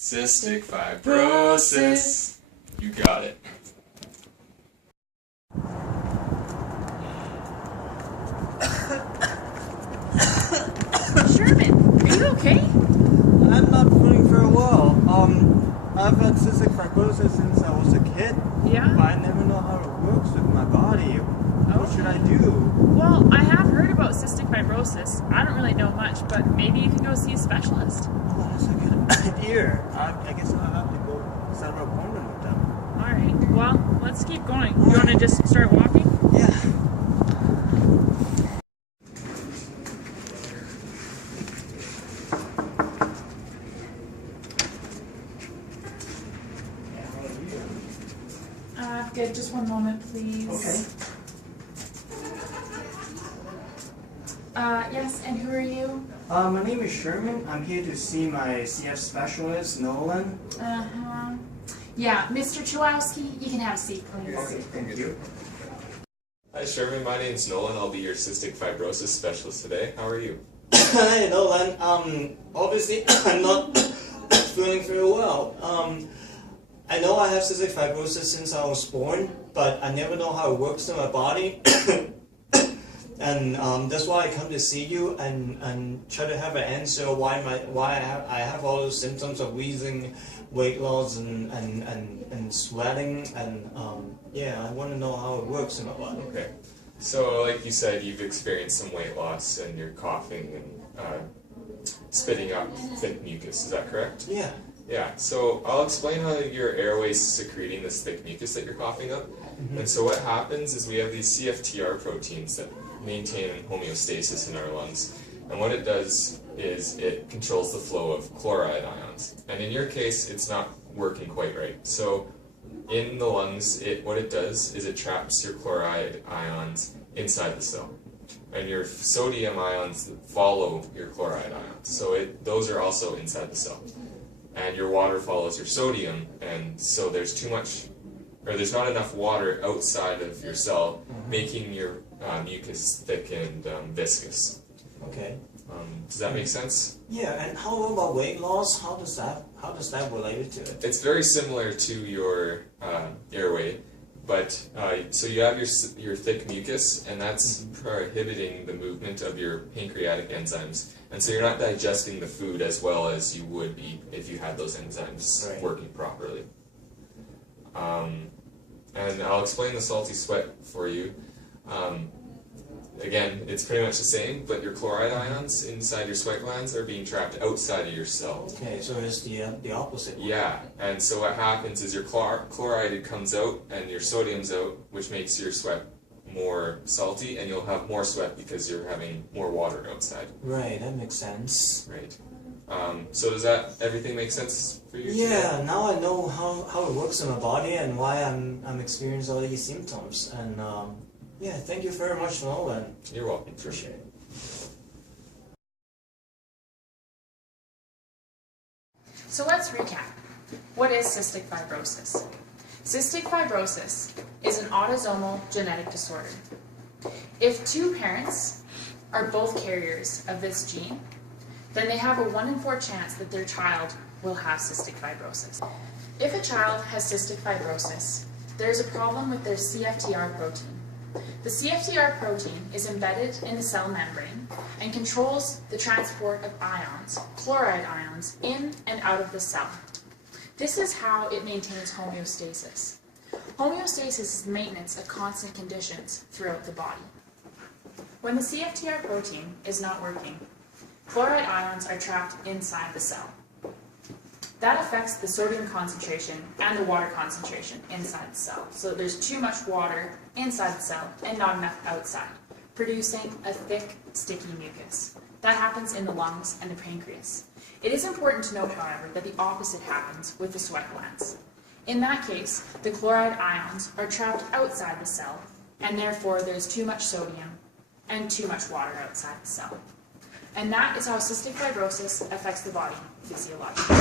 Cystic fibrosis. You got it. Sherman, are you okay? I'm not feeling very well. I've had cystic fibrosis since I was a kid. Yeah? But I never know how it works with my body. What should I do? Well, I have heard about cystic fibrosis. I don't really know much, but maybe you can go see a specialist. Oh, that's a good idea. I guess I'll have to go set an appointment with them. Alright, well, let's keep going. You want to just start walking? Yeah. Good. Just one moment, please. Okay. Yes, and who are you? My name is Sherman. I'm here to see my CF specialist, Nolan. Uh-huh. Yeah, Mr. Chewowski, you can have a seat, please. Okay, thank you. Hi Sherman, my name's Nolan. I'll be your cystic fibrosis specialist today. How are you? Hi, Nolan. Obviously, I'm not feeling very well. I know I have cystic fibrosis since I was born, but I never know how it works in my body. And that's why I come to see you and try to have an answer why I have all those symptoms of wheezing, weight loss, and sweating, and yeah, I want to know how it works in my body. Okay. So, like you said, you've experienced some weight loss and you're coughing and spitting up thick mucus. Is that correct? Yeah. Yeah. So I'll explain how your airway's secreting this thick mucus that you're coughing up. And so what happens is we have these CFTR proteins that maintain homeostasis in our lungs. And what it does is it controls the flow of chloride ions. And in your case, it's not working quite right. So in the lungs, what it does is it traps your chloride ions inside the cell. And your sodium ions follow your chloride ions. So those are also inside the cell. And your water follows your sodium, and so there's not enough water outside of your cell, making your mucus thick and viscous. Okay. Does that make sense? Yeah, and how about weight loss? How does that relate to it? It's very similar to your airway, but so you have your thick mucus, and that's prohibiting the movement of your pancreatic enzymes, and so you're not digesting the food as well as you would be if you had those enzymes working properly. And I'll explain the salty sweat for you. Again, it's pretty much the same, but your chloride ions inside your sweat glands are being trapped outside of your cell. Okay, so it's the opposite. Yeah, and so what happens is your chloride comes out and your sodium's out, which makes your sweat more salty, and you'll have more sweat because you're having more water outside. Right, that makes sense. Right. So does everything make sense for you? Yeah, today? Now I know how it works in my body and why I'm experiencing all these symptoms. And yeah, thank you very much, Nolan. You're welcome. Appreciate it. So let's recap. What is cystic fibrosis? Cystic fibrosis is an autosomal genetic disorder. If two parents are both carriers of this gene, then they have a 1 in 4 chance that their child will have cystic fibrosis. If a child has cystic fibrosis, there's a problem with their CFTR protein. The CFTR protein is embedded in the cell membrane and controls the transport of ions, chloride ions, in and out of the cell. This is how it maintains homeostasis. Homeostasis is maintenance of constant conditions throughout the body. When the CFTR protein is not working, chloride ions are trapped inside the cell. That affects the sodium concentration and the water concentration inside the cell. So there's too much water inside the cell and not enough outside, producing a thick, sticky mucus. That happens in the lungs and the pancreas. It is important to note, however, that the opposite happens with the sweat glands. In that case, the chloride ions are trapped outside the cell, and therefore there's too much sodium and too much water outside the cell. And that is how cystic fibrosis affects the body physiologically.